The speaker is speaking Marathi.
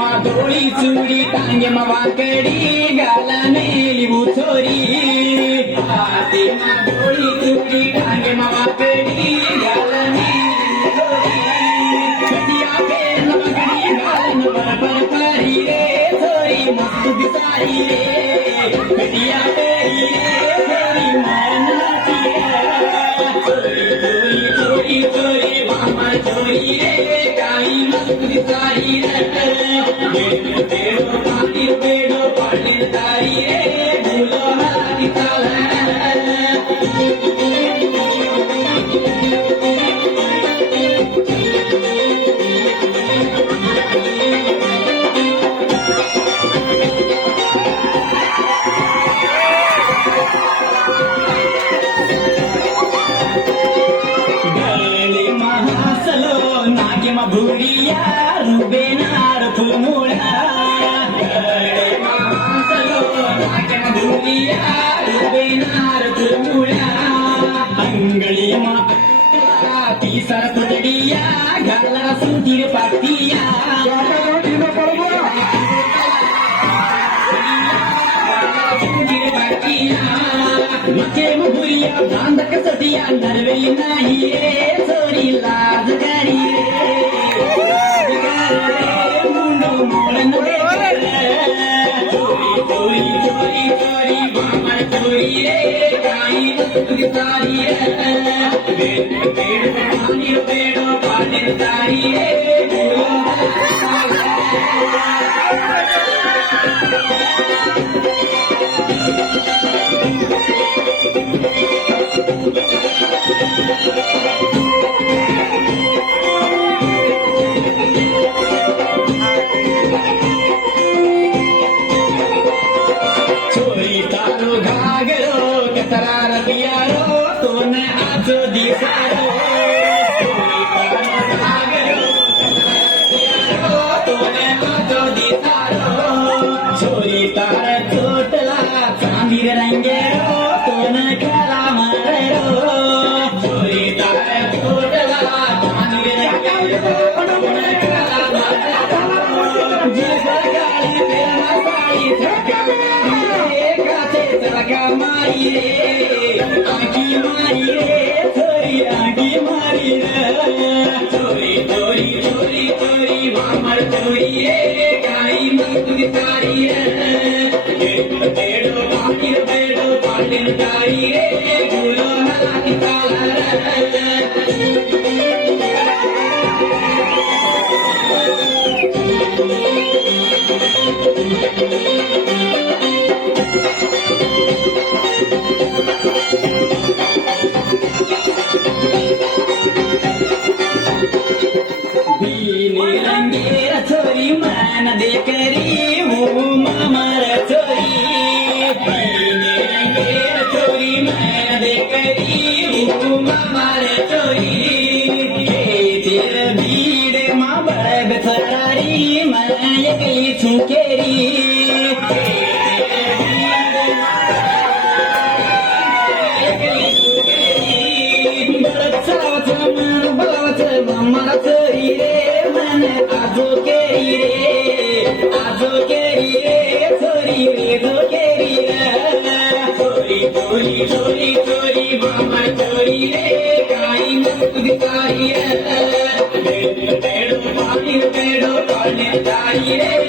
माधोळी चुडी टांगे वाकडी गाला नेली बुचोरी हाती माधोळी चुडी टांगे वाकडी गाला नेली बुचोरी पेन पगडी घालून बरोबर करी रे थोडी मस्त दिसाई रे कटिया पेरी रे थोडी मारनाची चोरी चोरी चोरी चोरी मामा चोरी रे काही मस्त दिसाई रे पेड़ो पानी तारी रे भूलो हाथी ताला गले महासलो नागे भूरिया रुबेनार फुलमुळा अंगळी तीसर तुटडिया घाला सुधीर पातिया मचे मुहुरिया बांधक सतिया नरवेली नाही रे चोरी लाज करी रे मुंडू मोडन चोरी चोरी चोरी चोरी बामर चोरी रे काही तुझी सारी पेड़ो पानी तारी रे चोरी तारो घागरो कतरार दियारो तो न आजो दिसारो चोरी तारो घागरो तो न आजो दिसारो चोरी तार चोटला चांदीर रंगेरो तो न खेला मारो चोरी तार चोटला चांदीर रंगेरो तो न खेला मारो जी सरकारी प्रेमा साई मारी रे आगी मारी रे थोरी आगी मारी रे चोरी चोरी चोरी चोरी मामर चोरी रे काही मस्त दिसारी रे पेड़ो पानी तारी रे भूलो हाथी ताला रंगेर चोरी मन देखरी वो मामर चोरी रंगेर चोरी मन देखरी वो मामर चोरी तेर भीड़ माँ बड़े बेफरारी मैं एकली छुकेरी मामर चोरी रे मन आजो केरी रे चोरी रे जो केरी रे चोरी चोरी चोरी चोरी मामर चोरी रे काही मस्त दिसारी रे पेड़ो पानी तारी रे